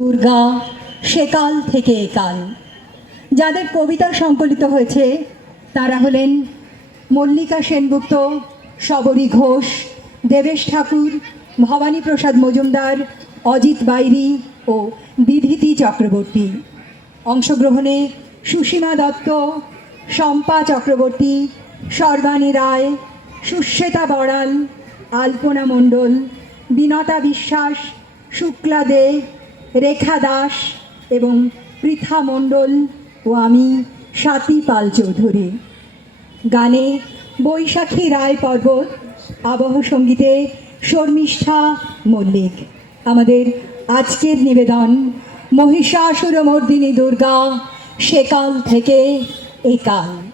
দুর্গা সেকাল থেকে একাল যাদের কবিতা সংকলিত হয়েছে, তারা হলেন মল্লিকা সেনগুপ্ত, শবরী ঘোষ, দেবেশ ঠাকুর, ভবানী প্রসাদ মজুমদার, অজিত বাইরি ও বিধিতি চক্রবর্তী। অংশগ্রহণে সুসীমা দত্ত, শম্পা চক্রবর্তী, সর্বাণী রায় সুশ্বেতা বড়াল, আলপনা মণ্ডল, বিনতা বিশ্বাস, শুক্লা দে রেখা দাস এবং পৃথা মণ্ডল ও আমি স্বাতী পাল চৌধুরী। গানে বৈশাখী রায় পর্বত, আবহ সঙ্গীতে শর্মিষ্ঠা মল্লিক। আমাদের আজকের নিবেদন, মহিষাসুরমর্দিনী দুর্গা, সেকাল থেকে একাল।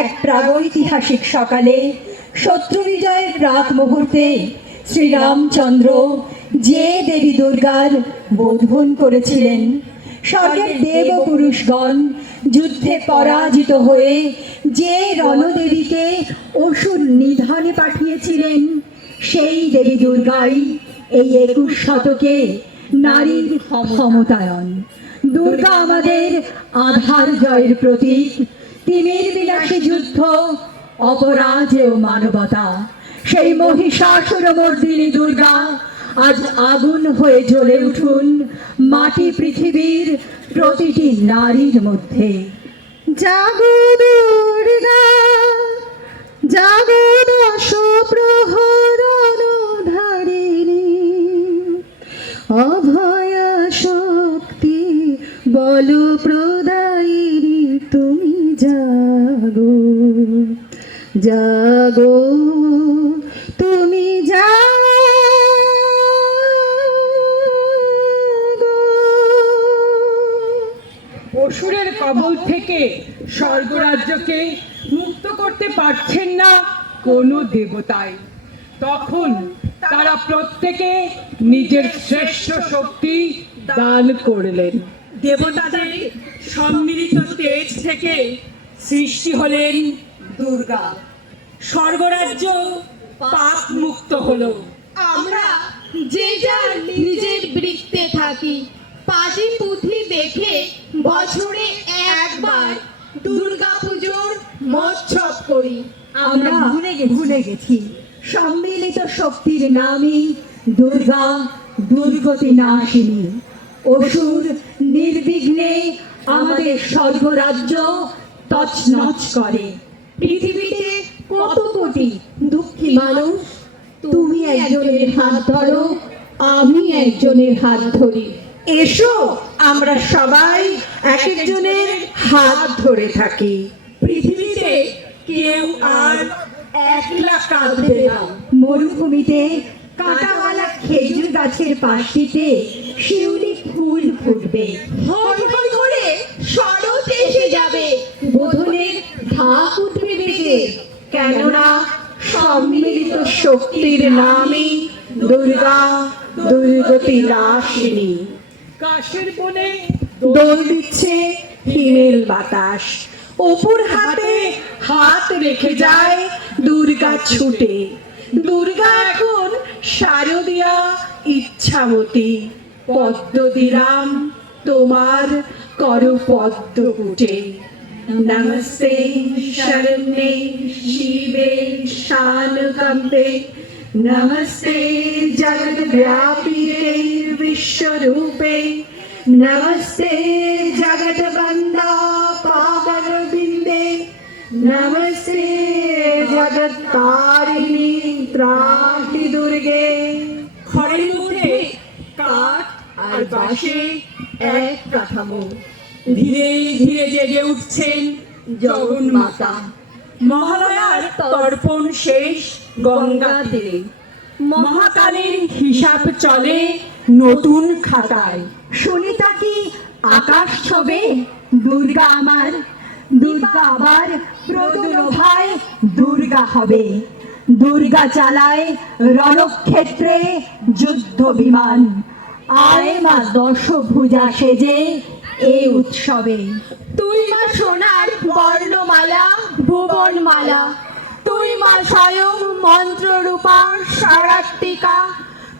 এক প্রাগৈতিহাসিক সকালে শত্রু বিজয়ের প্রাক মুহূর্তে শ্রীরামচন্দ্র যে দেবী দুর্গার বোধন করেছিলেন। স্বর্গের দেব পুরুষগণ যুদ্ধে পরাজিত হয়ে যে রণদেবীকে অসুর নিধনে পাঠিয়েছিলেন সেই দেবী দুর্গাই এই একুশ শতকে নারীর ক্ষমতায়ন। দুর্গা আমাদের আধার জয়ের প্রতীক। তিমির বিলাসী যুদ্ধ, অপরাজেয় মানবতা। সেই মহিষাসুর মর্দিনী দুর্গা, আজ আগুন হয়ে জ্বলে উঠুন মাটি পৃথিবীর প্রতিটি নারীর মধ্যে। জাগো দুর্গা, জাগো দশ প্রহরণ ধারিণী। অভয়া শক্তি বল প্রদায়িনী তুমি। জাগো জাগো, তুমি জাগো। অসুরের কবল থেকে স্বর্গরাজ্যকে মুক্ত করতে পারছেন না কোনো দেবতাই। তখন তারা প্রত্যেকে নিজের শ্রেষ্ঠ শক্তি দান করলেন। দেবতাদের সম্মিলিত তেজ থেকে সৃষ্টি হলেন দুর্গা। স্বর্গরাজ্য পাপ মুক্ত হলো। আমরা যে যার নিজের বৃত্তে থাকি পাটি পুঁথি দেখে বছরে একবার দুর্গা পুজোর মৎসব করি। আমরা ভুলে ভুলে গেছি। সম্মিলিত শক্তির নামই দুর্গা দুর্গতি নাশিনী। অসুর নির্বিঘ্নে আমাদের স্বর্গরাজ্য তছনছ করে। পৃথিবীতে কত কোটি দুঃখী মানুষ, তুমি একজনের হাত ধরো, আমি একজনের হাত ধরি। এসো, আমরা সবাই এক একজনের হাত ধরে থাকি। পৃথিবীতে কেউ আর একলা কাঁদবে না। মরুভূমিতে কাঁটাওয়ালা খেজুর গাছের পাশটিতে শিউলি ফুল ফুটবে। হই করে শরৎ এসে যাবে বোধনের ঢাক উঠবে বেজে। কেননা সম্মিলিত শক্তির নামই দুর্গা দুর্গতি নাশিনী। কাশের বনে দোল দিচ্ছে হিমেল বাতাস। অপুর হাতে হাত রেখে যায় দুর্গা ছুটে। দুর্গা এখন শারদিয়া ইচ্ছামতি। পদ্ম দিলাম, তোমার কর পদ্ম কুটে নমস্তে, শরণ্যে, শিবে শানকম্পে নমস্তে জগদ্ব্যাপিকে বিশ্বরূপে। নমস্তে জগদ্বন্দা পাবনবিন্দে। নমস্তে, জগৎকারিণী ত্রাহি দুর্গে খড়ের মধ্যে কাঠ বাঁশে এক কাঠামো। ধীরে ধীরে জেগে উঠছেন জগন্মাতা মহালয়ার তর্পণ শেষ গঙ্গা তীরে। মহাকালীর হিসাব চলে নতুন খাতায়। সুনিতা কি আকাশ ছবে? দুর্গা আমার। দুর্গা আবার প্রদুল ভাই দুর্গা হবে। দুর্গা চালায় রণক্ষেত্রে যুদ্ধ বিমান আয় মা, দশভুজা সেজে এই উৎসবে। তুই মা সোনার বর্ণমালা, ভুবনমালা। তুই মা স্বয়ং মন্ত্ররূপা, সারাত্মিকা।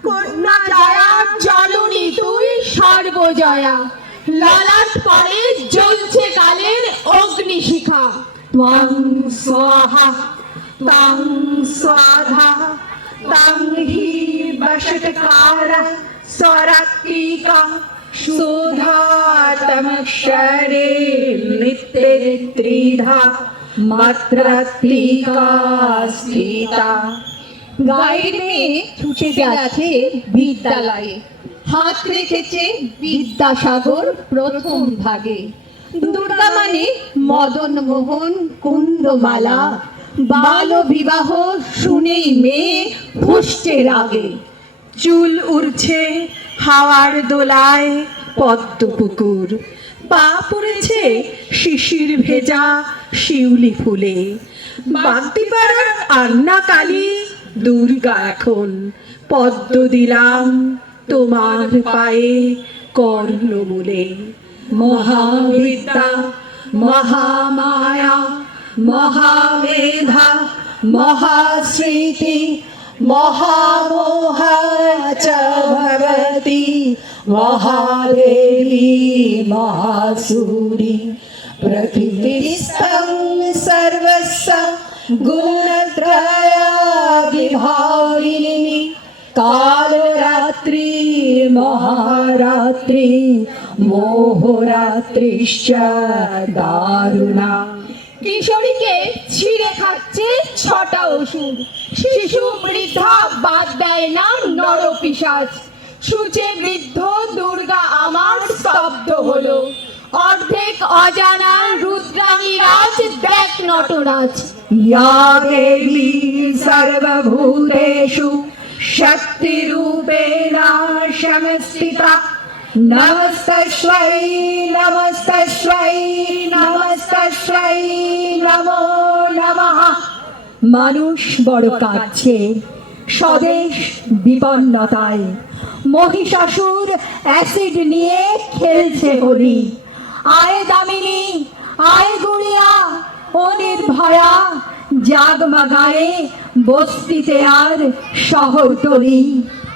কন্যা জয়া জননী, তুই সর্বজয়া। ললাট পরে জ্বলছে কালের অগ্নিশিখা। ত্বং স্বাহা তাং স্বাধা তাং হি বশটকার স্বরাত্মিকা সুধাতমক্ষরে নিত্যে ত্রিধা মাত্রাত্মিকা স্থিতা গায়ের মেয়ে ছুটে গেছে বিদ্যালয়ে হাত রেখেছে বিদ্যাসাগর প্রথম ভাগে। দুর্গা মানে মদন মোহন কুন্দমালা। বাল বিবাহ শুনেই মেয়ে ফুসছে রাগে। চুল উড়ছে হাওয়ার দোলায় পদ্ম পুকুর। পা পড়েছে শিশির ভেজা শিউলি ফুলে। বাগদি পাড়ার আন্না কালী, দুর্গা এখন। পদ্ম দিলাম তোমার পায়ে কর্ণমূলে। মহাবিদ্যা, মহামায়া, মহামেধা, মহাস্মৃতি महामोहाच भवती महादेवी महासुरी प्रतिस्तं सर्वस्य गुणत्रया विभाविनी। कालरात्री महारात्री मोहरात्रिश्च दारुणा। কিশোরীকে ছিঁড়ে খাচ্ছে ছটা ওষুধ। শিশু বৃদ্ধা বাদ দেয় না নরপিসাজ সুচে বৃদ্ধ দুর্গা আমার স্তব্ধ হলো। অর্ধেক অজানা রুদ্রাণী রাজ দেখ নটরাজ। ইয়া দেবী সর্বভূতেষু শক্তিরূপেণ সমষ্টিতা नमस्तस्मै नमस्तस्मै नमस्तस्मै नमो नमः মানুষ বড় কাঁদছে স্বদেশ বিপন্নতায় মহিষাসুর অ্যাসিড নিয়ে খেলছে হোলি আয় দামিনী আয় গুড়িয়া ও নির্ভয়া জাগমাগায়ে বস্তিতে আর শহরতলি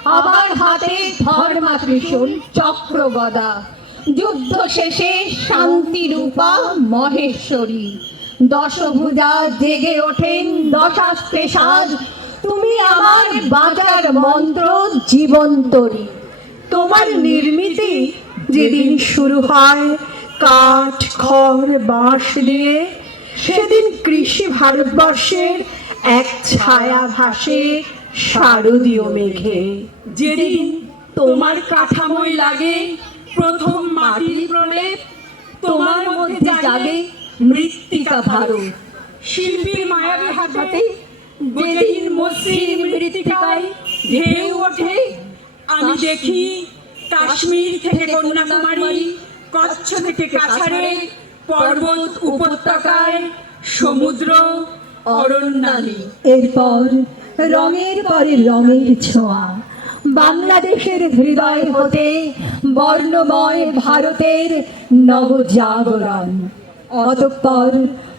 আমার হাতে ধর্মা ত্রিশূল চক্র গদা যুদ্ধ শেষে শান্তি রূপা মহেশ্বরী। দশভুজা জেগে ওঠেন দশাস্তে সাজ। তুমি আমার বাজার মন্ত্র জীবন্তরী। তোমার নির্মিতি যেদিন শুরু হয়, কাঠ, খড়, বাঁশ দিয়ে, সেদিন কৃষি ভারতবর্ষের এক ছায়া ভাসে। শারদীয় মেঘে। যেদিন তোমার কাঠামোয় লাগে প্রথম মাটির প্রলেপ, তোমার মধ্যে জাগে মৃত্তিকা ভারত। শিল্পীর মায়াবী হাতে যেদিন মসৃণ মৃত্তিকায় ঢেউ ওঠে, আমি দেখি কাশ্মীর থেকে কন্যাকুমারী কচ্ছ থেকে কাছাড়ে পর্বত উপত্যকায় সমুদ্র অরণ্যালী। এরপর রঙের পরে রঙের ছোঁয়া। বাংলাদেশের হৃদয় হতে বর্ণময় ভারতের নবজাগরণ। অতঃপর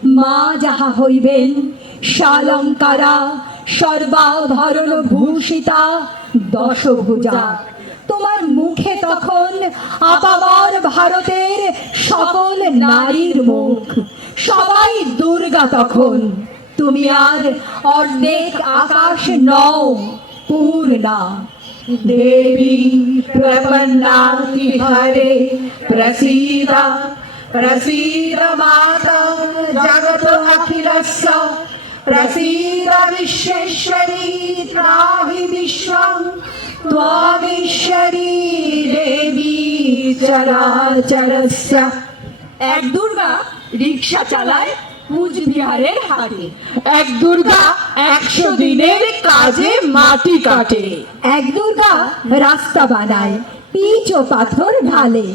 মা যাহা হইবেন শালঙ্কারা সর্বাভরণ ভূষিতা দশভুজা। তোমার মুখে তখন আপামর ভারতের সকল নারীর মুখ। সবাই দুর্গা তখন। তুমি আর অর্ধেক আকাশ নও পূর্ণা দেবী প্রপন্নাতি হরে প্রসীদ প্রসীদ মাতা জগত অখিলস্য, প্রসীদ বিশ্বেশ্বরী ত্রাহি বিশ্বং ত্বমীশ্বরী দেবী চরাচরস্য। এক দুর্গা রিক্সা চালায় কুচবিহারের হাটে। এক দুর্গা একশো দিনের কাজে মাটি কাটে। এক দুর্গা রাস্তা বানায়, পিচ ও পাথর ঢালে।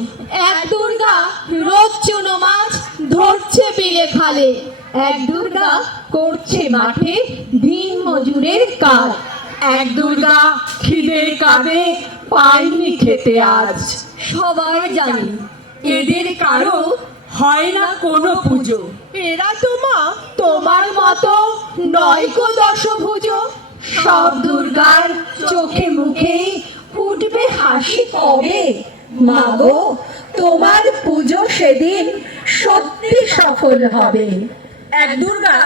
এক দুর্গা রোজ চুনো মাছ ধরছে বিলে খালে। এক দুর্গা করছে মাঠে দিন মজুরের কাজ। এক দুর্গা খিদের কাঁদে পায়নি খেতে আজ। সবাই জানি, এদের কারও হয় না কোনো পুজো। এরা তোমা তোমার মতো নয়কো দশভুজ। সব দুর্গার চোখে মুখে ফুটবে হাসি কবে? মাগো তোমার পুজো সেদিন সত্যি সফল হবে। এক দুর্গা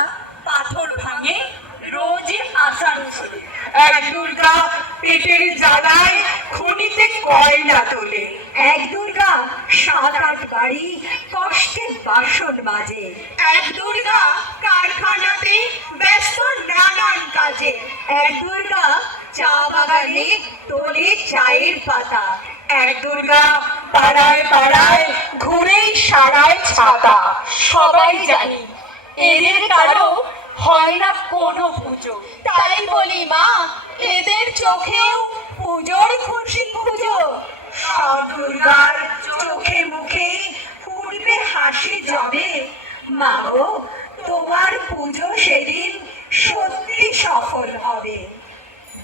পাথর ভাঙে রোজ আসানসোলে এক দুর্গা পেটের জায়গায় খনিতে কয়লা তোলে। এক দুর্গা সাত আট বাড়ি কষ্টে বাসন বাজে এক দুর্গা কারখানাতে ব্যস্ত নানান কাজে। এক দুর্গা চা বাগানে তোলে চায়ের পাতা। এক দুর্গা পাড়ায় পাড়ায় ঘুরে সারায় ছাতা। সবাই জানি এদের কারও হয় না কোনো পুজো। তাই বলি মা, এদের চোখেও পুজোর খুশি পুজো। দুর্গার চোখে মুখে ফুটবে হাসি জবে। মা গো, তোমার পুজো সেদিন সত্যি সফল হবে।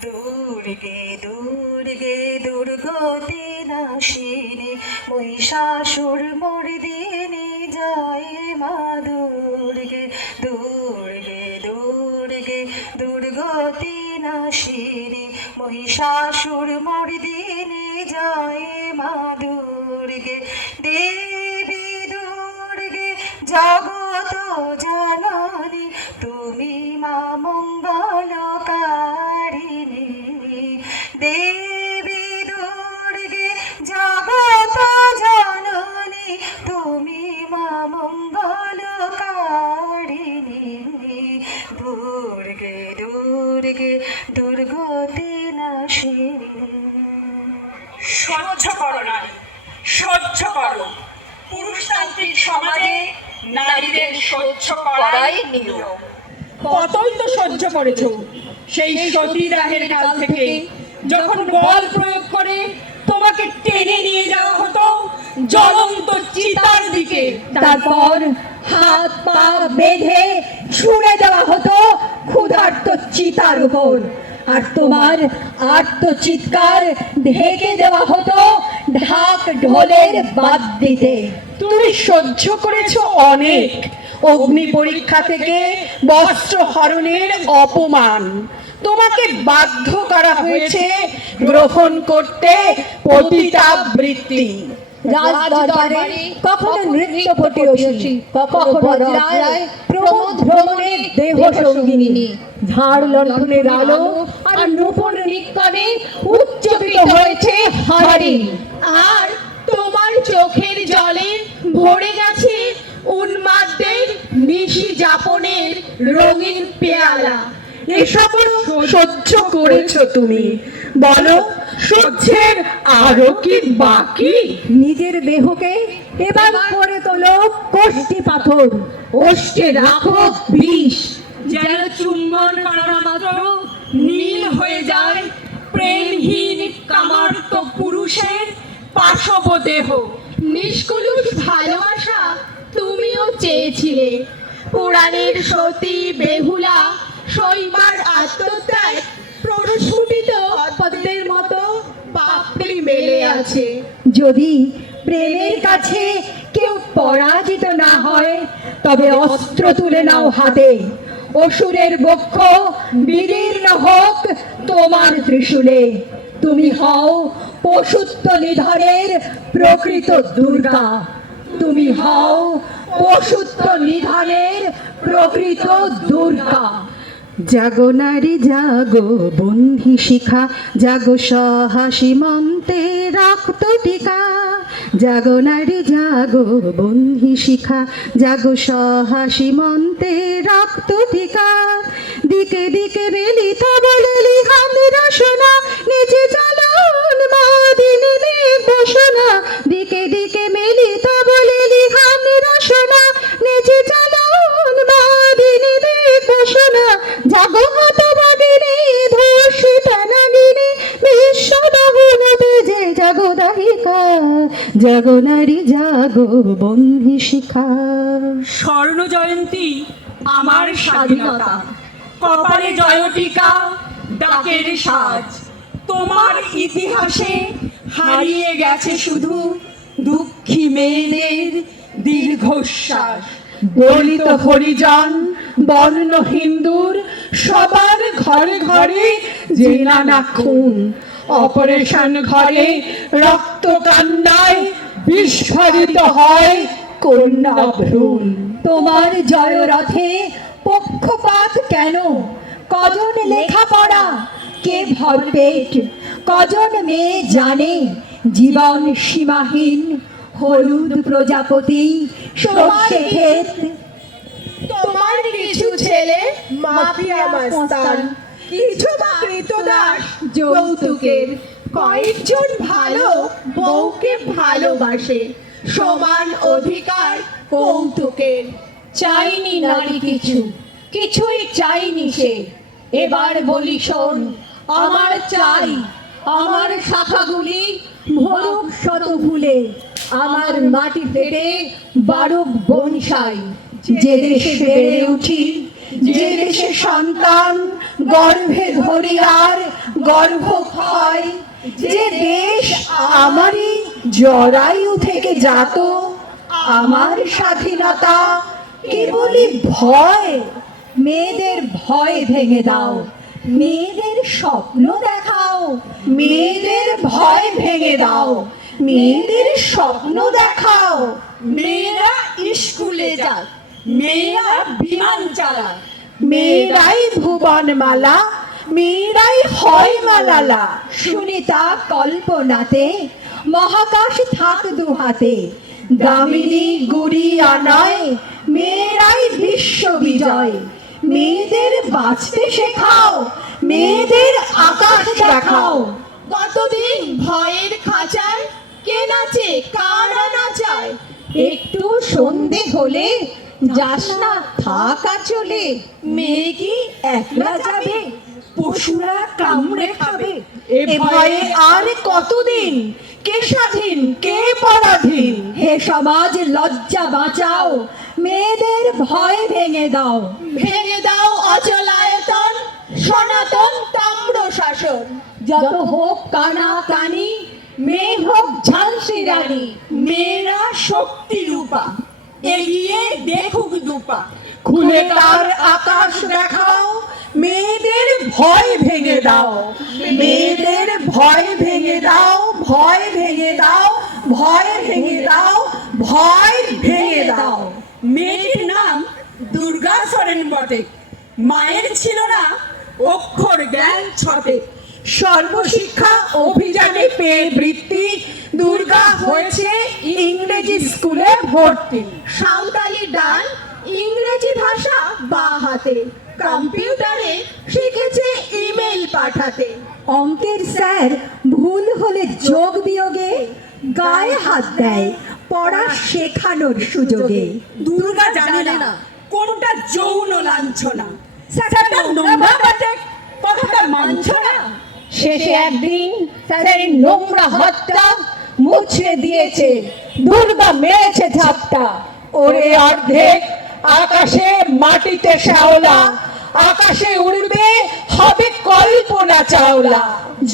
দুর্গে দুর্গে, দুর্গতি নাশিনী মহিষাসুর মর্দিনী জয় মা দুর্গে। দুর্গে নাশিনী মহিষাসুর মর্দিনী জয় মা দুর্গে, দেবী দুর্গে, জগত জননী, তুমি মা মঙ্গলকারিণী। দেবী দুর্গে, জগত জননী, তুমি মা মঙ্গলকারিণী সহ্য করো না সহ্য করো। পুরুষতান্ত্রিক সমাজে নারীদের সহ্য করাই নিয়ম। কতই তো সহ্য করেছ সেই সতীদাহের কাল থেকে যখন বল প্রয়োগ করে তোমাকে টেনে নিয়ে যাওয়া হতো জ্বলন্ত চিতার দিকে তারপর হাত পা বেঁধে ছুঁড়ে দেওয়া হতো ক্ষুধার্ত চিতার উপর। আর তোমার আর্ত চিৎকার ঢেকে দেওয়া হতো ঢাক ঢোলের বাদ দিতে। তুমি সহ্য করেছ অনেক। অগ্নি পরীক্ষা থেকে বস্ত্র হরণের অপমান। তোমাকে বাধ্য করা হয়েছে গ্রহণ করতে পতিতাবৃত্তি। রাজ দরবারে কখনো নৃত্য পটিয়সী কখনো বজ্রায় প্রমোদ ভ্রমণের দেহ সঙ্গিনী। ঝাড় লণ্ঠনের আলো আর নূপুর নিকনে উচ্চকিত হয়েছে হারি আর তোমার চোখের জলে ভরে গেছে উন্মাদদের নিশি যাপনের রঙিন পেয়ালা। এসব সহ্য করেছ তুমি। বলো সহ্যের আরও কি বাকি? নিজের দেহকে এবার করে তোলো কোষ্ঠী পাথর। ওষ্ঠে রাখো বিষ। যেন চুম্বন করা মাত্র নীল হয়ে যায়। প্রেমহীন কামার্ত পুরুষের পাশব দেহ। নিষ্কলুষ ভালোবাসা তুমিও চেয়েছিলে। পুরাণের সতী বেহুলা শৈবার আত্মত্যাগ প্রস্ফুটিত পদ্মের মতো পাপড়ি মেলে আছে। যদি প্রেমের কাছে কেউ পরাজিত না হয়, তবে অস্ত্র তুলে নাও হাতে। অসুরের বক্ষ বিদীর্ণ হোক তোমার ত্রিশূলে। তুমি হও পশুত্ব নিধনের প্রকৃত দুর্গা। তুমি হও পশুত্ব নিধনের প্রকৃত দুর্গা। জাগো নারী জাগো বন্ধি শিখা জাগো সহাসী মন্তে রক্ত টিকা জাগো নারী, জাগো বন্ধি শিখা, জাগো সহাসী মন্তে রক্ত টিকা দিকে দিকে বেলিত বলেলি হামিরা সোনা নিচে চলন মাদিনী নির্দেশনা দিকে দিকে মেলিত বলেলি হামিরা সোনা নিচে চলন মাদিনী নির্দেশনা জাগত বাগিনী ধর্ষিতা নাগিনী বিশ্ব দহনতে যে জাগদাহি জাগো বন্ধি শিখা। স্বর্ণ জয়ন্তী, আমার স্বাধীনতা। কপালে জয়টিকা ডাকের সাজ। তোমার ইতিহাসে হারিয়ে গেছে শুধু দুঃখী মেয়েদের দীর্ঘশ্বাস। দলিত হরিজন, বর্ণ হিন্দুর সবার ঘরে ঘরে জেনানা খুন অপারেশন ঘরে রক্ত কান্নায় বিস্ফোরিত হয়। কন্যা ভ্রূণ তোমার জয়রথে পক্ষপাত কেন? কজন লেখাপড়া? কে ভরপেট? কজন মেয়ে জানে? জীবন সীমাহীন হলুদ প্রজাপতি সর্ষে ক্ষেত তোমার কিছু ছেলে মাফিয়া মাস্তান। কিছু যৌতুকের কয়েকজন ভালো বউকে ভালোবাসে। সমান অধিকার কৌতুকের। চাইনি নারী কিছু, কিছুই চাইনি সে। এবার বলি শোন, আমার চাই, আমার শাখাগুলি ভরুক শত ভুলে আমার মাটি ফেটে বারুক বনসাই। যে দেশে বেড়ে উঠি, যে দেশে সন্তান গর্ভে ধরি আর গর্ভ হয় যে দেশ আমারই জরায়ু থেকে জাত, আমার স্বাধীনতা কেবলই ভয়? মেয়েদের ভয় ভেঙে দাও, মেয়েদের স্বপ্ন দেখাও, মেয়েদের ভয় ভেঙে দাও, মেয়েদের স্বপ্ন দেখাও। মেয়েরা স্কুলে যাক, মেয়েরা বিমান চালাক মেয়েরাই ভুবনমালা মেয়েরাই হয় মালালা সুনিতা কল্পনাতে, মহাকাশ থাক দুহাতে। দামিনী গুড়ি আনায় মেয়েরাই বিশ্ব বিজয়। মেয়েদের বাঁচতে শেখাও, মেয়েদের আকাশ দেখাও। কতদিন ভয়ের খাঁচায়? কে নাচে? কারা নাচায়? একটু সন্ধে হলে যাস না থাকা চলে। মেয়ে কি একলা যাবে? পশুরা কামড়ে খাবে। এ ভয়ে আর কতদিন? কে স্বাধীন কে পরাধীন? হে সমাজ লজ্জা বাঁচাও। মেয়েদের ভয় ভেঙে দাও। ভেঙে দাও অচলায়তন সনাতন তাম্র শাসন। যত হোক কানা কানি মেয়ে হোক ঝান্সি রানী। মেয়েরা শক্তি রূপা এগিয়ে দেখুক দুপা। খুলে তার আকাশ দেখাও মেয়েদের ভয় ভেঙে দাও মেয়েদের ভয় ভেঙে দাও ভয় ভেঙে দাও ভয় ভেঙে দাও ভয় ভেঙে দাও। মেয়েটির নাম দুর্গা সরেন বটে। মায়ের ছিল না অক্ষর জ্ঞান ছটে। সর্বশিক্ষা অভিযানে পেয়ে বৃত্তি দুর্গা হয়েছে ইংরেজি স্কুলে ভর্তি। সাঁওতালি ডান ইংরেজি ভাষা বা হাতে। কম্পিউটারে শিখেছে ইমেল পাঠাতে। অঙ্কের স্যার ভুল হলে যোগ বিয়োগে গায়ে হাত দেয় পড়া শেখানোর সুযোগে। দুর্গা জানে না কোনটা যৌন লাঞ্ছনা। কথাটা মানছ না শেষে একদিন স্যারের নোংরা হাতটা মুছে দিয়েছে, দুর্গা মেরেছে ঝাপটা। ওরে অর্ধেক আকাশে মাটিতে শ্যাওলা, আকাশে উড়বে হবে কল্পনা চাওলা।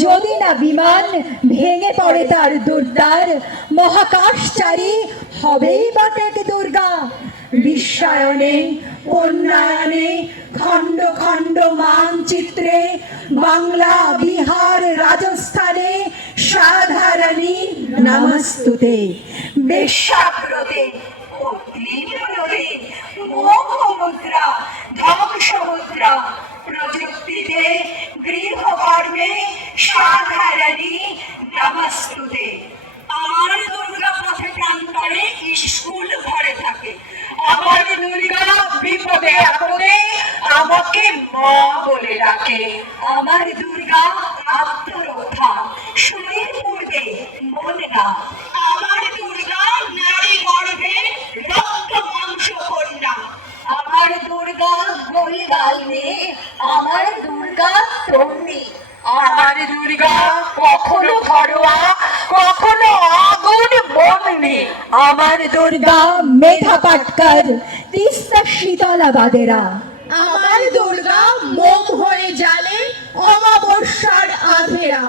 যদি না বিমান ভেঙে পড়ে তার দুর্দার মহাকাশচারী, হবেই বটেক দুর্গা। বিশ্বায়নে, উন্নয়নে, খণ্ড খণ্ড মানচিত্রে, বাংলা বিহার রাজস্থানে সাধারণী নমস্তুতে। ধ্বংসমুদ্রা, প্রযুক্তিতে, গৃহকর্মে সাধারণী আমার দুর্গা পথে প্রান্তরে স্কুল ভরে থাকে? আমার দুর্গা বিপদে আপদে, আমাকে মা বলে ডাকে। আমার দুর্গা আত্মরক্ষা শরীর পূর্বে মন না আমার দুর্গা নারী গর্ভে রক্ত মাংস কন্যা। আমার দুর্গা গোল গাল মেয়ে আমার দুর্গা তন্নি। আমার দুর্গা কখনো ঘরোয়া আমার দুর্গা মেধা পাটকার তিস্তা শীতলা বাদেরা আমার দুর্গা মোম হয়ে জালে অমাবস্যার আধেরা।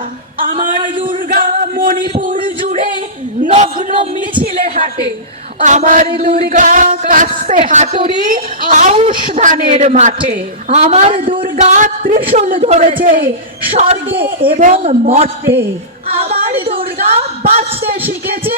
আমার দুর্গা মণিপুর জুড়ে নগ্ন মিছিলে হাঁটে। আমার দুর্গা কাস্তে হাতুড়ি আউশ ধানের মাঠে। আমার দুর্গা ত্রিশূল ধরেছে স্বর্গে এবং মর্তে। আমার দুর্গা বাঁচতে শিখেছে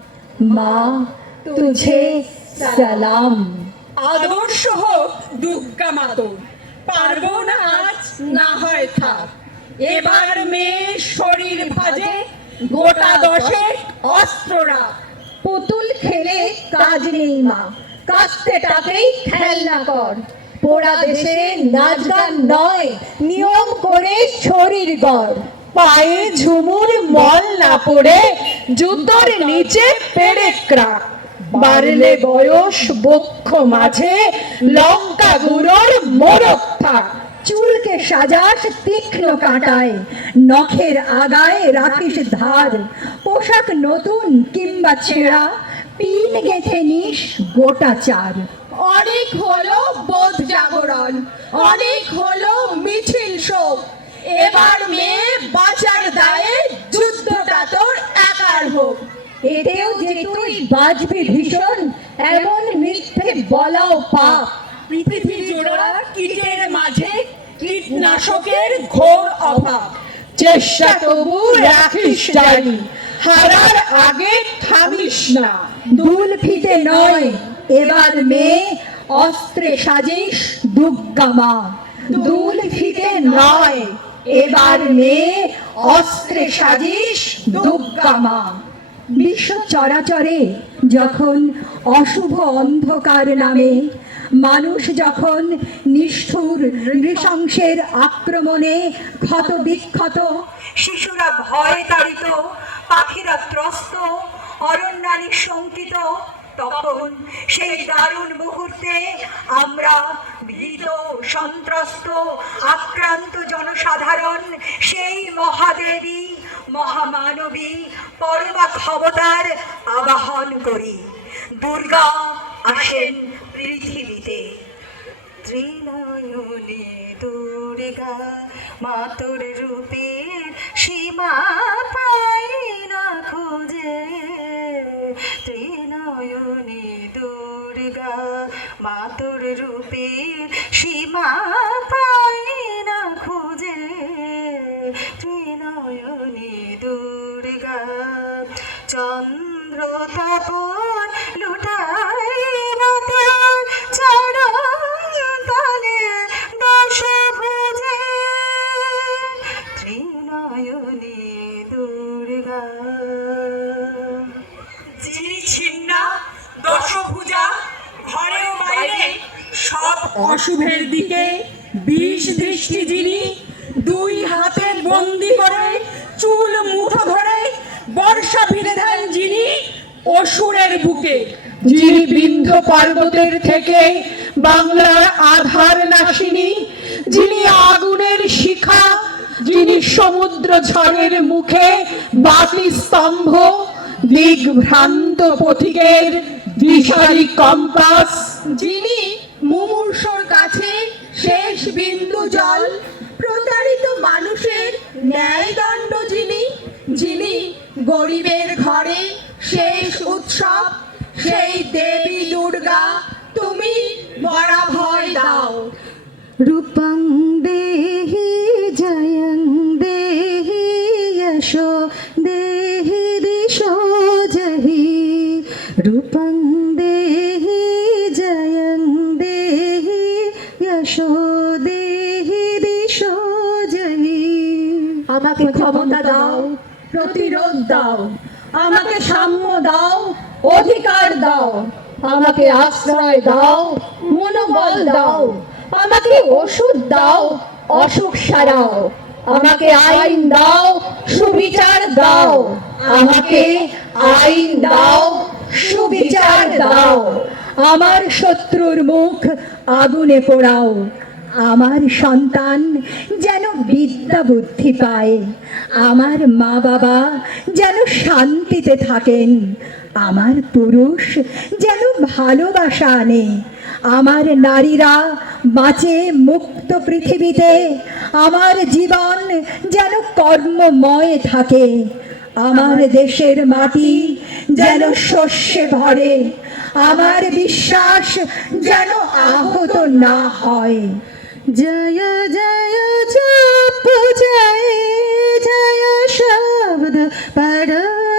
মা তুঝে সালাম। আদর্শ হোক দুর্গা মাতর পারব না আজ না হয় থাক। এবার মেয়ে শরীর ভাজে গোটা দশে অস্ত্ররা পুতুল খেলে কাজ নেই মা কাস্তেটাকেই খেলনা কর। পোড়া দেশে নাচ গান নয় নিয়ম করে শরীর গড়। পায়ে ঝুমুর মল না পড়ে জুতোর নিচে পেরেকরা। বাড়লে বয়স বক্ষ মাঝে লঙ্কা গুঁড়োর মোরক থাক চুলকে সাজাস তীক্ষ্ণ কাটায়, নখের আগায় রাখিস ধার। পোশাক নতুন কিংবা ছেঁড়া, পিন গেথে নিস গোটা চার। অনেক হলো বোধ জাগরণ, অনেক হলো মিছিল শোক। এবার মেয়ে বাঁচার দায়ে যুদ্ধটা তোর একার হোক। এতেও যে তুই বাজবি ভীষণ, এমন মিথ্যে বলাও পাপ। পৃথিবী জোড়া কীটের মাঝে কীটনাশকের ঘোর অভাব। চেষ্টা তবু রাখিস জানি, হারার আগে থামিস না। দুল ফিতে নয়, এবার মেয়ে অস্ত্রে সাজিস দুর্গা মা দুল ফিতে নয় এবার মেয়ে অস্ত্রে সাজিস দুর্গা মা বিশ্ব চরাচরে যখন অশুভ অন্ধকার নামে, মানুষ যখন নিষ্ঠুর নৃশংসের আক্রমণে ক্ষত বিক্ষত, শিশুরা ভয় তাড়িত, পাখিরা ত্রস্ত অরণ্যানি শঙ্কিত তখন সেই দারুণ মুহূর্তে আমরা ভীত, সন্ত্রস্ত, আক্রান্ত জনসাধারণ, সেই মহাদেবী, মহামানবী পরমা ক্ষমতার আবাহন করি। দুর্গা আসেন পৃথিবীতে। ত্রিনয়নী দুর্গা মাতর রূপের সীমা পাই না খুঁজে। ত্রিনয়নী দুর্গা মাতুর রূপের সীমা পাই না খুঁজে। ত্রিনয়নী দুর্গা চন্দ্র তপন লুটাই রাতের পর্বতের থেকে বাংলার আধার নাসিনী, যিনি আগুনের শিখা, যিনি সমুদ্র ঝড়ের মুখে বাতি স্তম্ভ, দিগ্ভ্রান্ত পথিকের দিশারি কম্পাস। যিনি মুমূর্ষর কাছে শেষ বিন্দু জল, প্রতারিত মানুষের ন্যায়দণ্ড যিনি যিনি গরিবের ঘরে শেষ উৎসব, সেই দেবী দুর্গা তুমি মরা ভয় দাও। রূপং দেহি জয়ং দেহি যশো দেহি দিশো জহি। রূপং দেহি জয়ং দেহি যশো দেহি দিশো জহি। আমাকে ক্ষমতা দাও প্রতিরোধ দাও। আমাকে সাম্য দাও অধিকার দাও। আমাকে আশ্রয় দাও, মনোবল দাও, আমাকে ওষুধ দাও, অসুখ সারাও। আমাকে আইন দাও, সুবিচার দাও। আমাকে আইন দাও, সুবিচার দাও। আমার শত্রুর মুখ আগুনে পোড়াও। আমার সন্তান যেন বিদ্যা বুদ্ধি পায়। আমার মা বাবা যেন শান্তিতে থাকেন। আমার পুরুষ যেন ভালোবাসা আনে আমার নারীরা বাঁচে মুক্ত পৃথিবীতে আমার জীবন যেন কর্মময় থাকে আমার দেশের মাটি যেন শস্যে ভরে আমার বিশ্বাস যেন আহত না হয় জয় জয় জপ জয় জয় শব্দ পরস্তুতি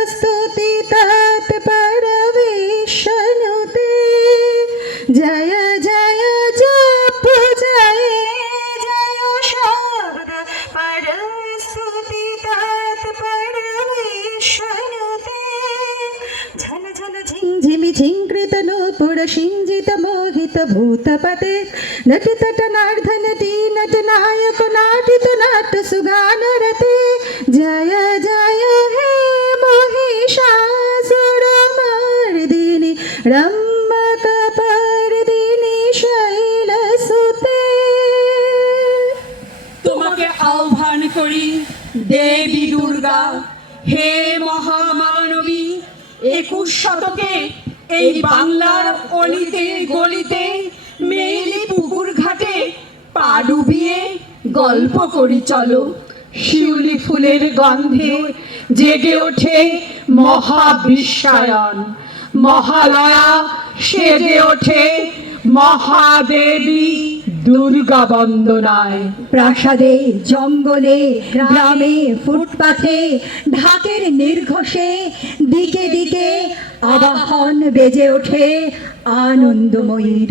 বিষ্ণুতে জয় জয় জপ জয় জয় শব্দ পরস্তুতি তৎপর বিষ্ণুতে ঝন ঝন ঝিং ঝিমি ঝিঙ্কৃত নূপুর, সিঞ্জিত মোহিত ভূতপতে। নটিতট নার্ধ নটি নট নায়ক, নাটিত নাট সুগান রতে। জয় জয় দেবী দুর্গা। হে মহামানবী, একুশ শতকে এই বাংলার অলিতে গলিতে মেইলি পুকুর ঘাটে পা ডুবিয়ে গল্প করি চলো। শিউলি ফুলের গন্ধে জেগে ওঠে মহাবিশ্বায়ন মহালয়া সেজে ওঠে মহাদেবী। দুর্গা বন্দনায়। প্রাসাদে, জঙ্গলে, গ্রামে, ফুটপাথে, ঢাকের নির্ঘোষে দিকে দিকে আবাহন বেজে ওঠে আনন্দময়ীর।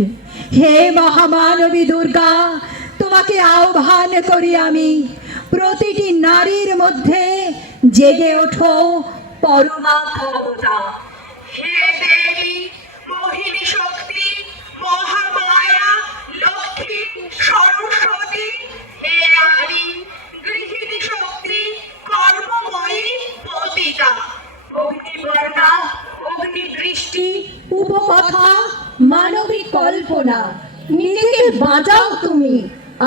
হে মহামানবী দুর্গা, তোমাকে আহ্বান করি আমি, প্রতিটি নারীর মধ্যে জেগে ওঠো পরমা হে মানবিক কল্পনা, নিজেকে বাঁচাও তুমি,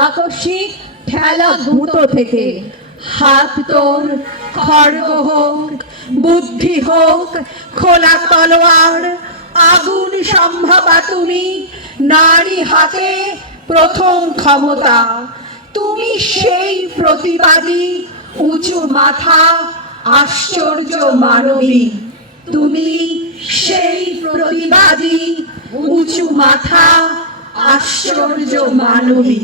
আকস্মিক ঠেলা ভূত থেকে। হাত তোর, খড়গ হোক, বুদ্ধি হোক, খোলা তলোয়ার, আগুন সম্ভবা তুমি, নারী হাতে প্রথম ক্ষমতা। সেই প্রতিবাদী উঁচু মাথা আশ্চর্য মানবী। তুমি সেই প্রতিবাদী উঁচু মাথা আশ্চর্য মানবী।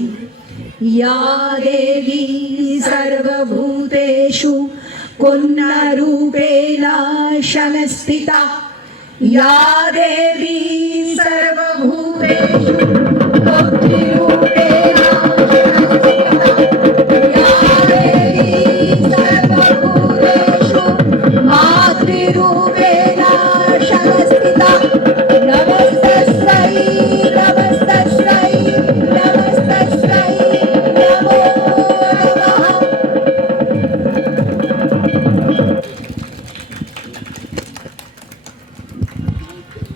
ইয়া দেবী সর্বভূতেষু কন্যারূপেণ সমস্থিতা ইয়া দেবী সর্বভূতেষু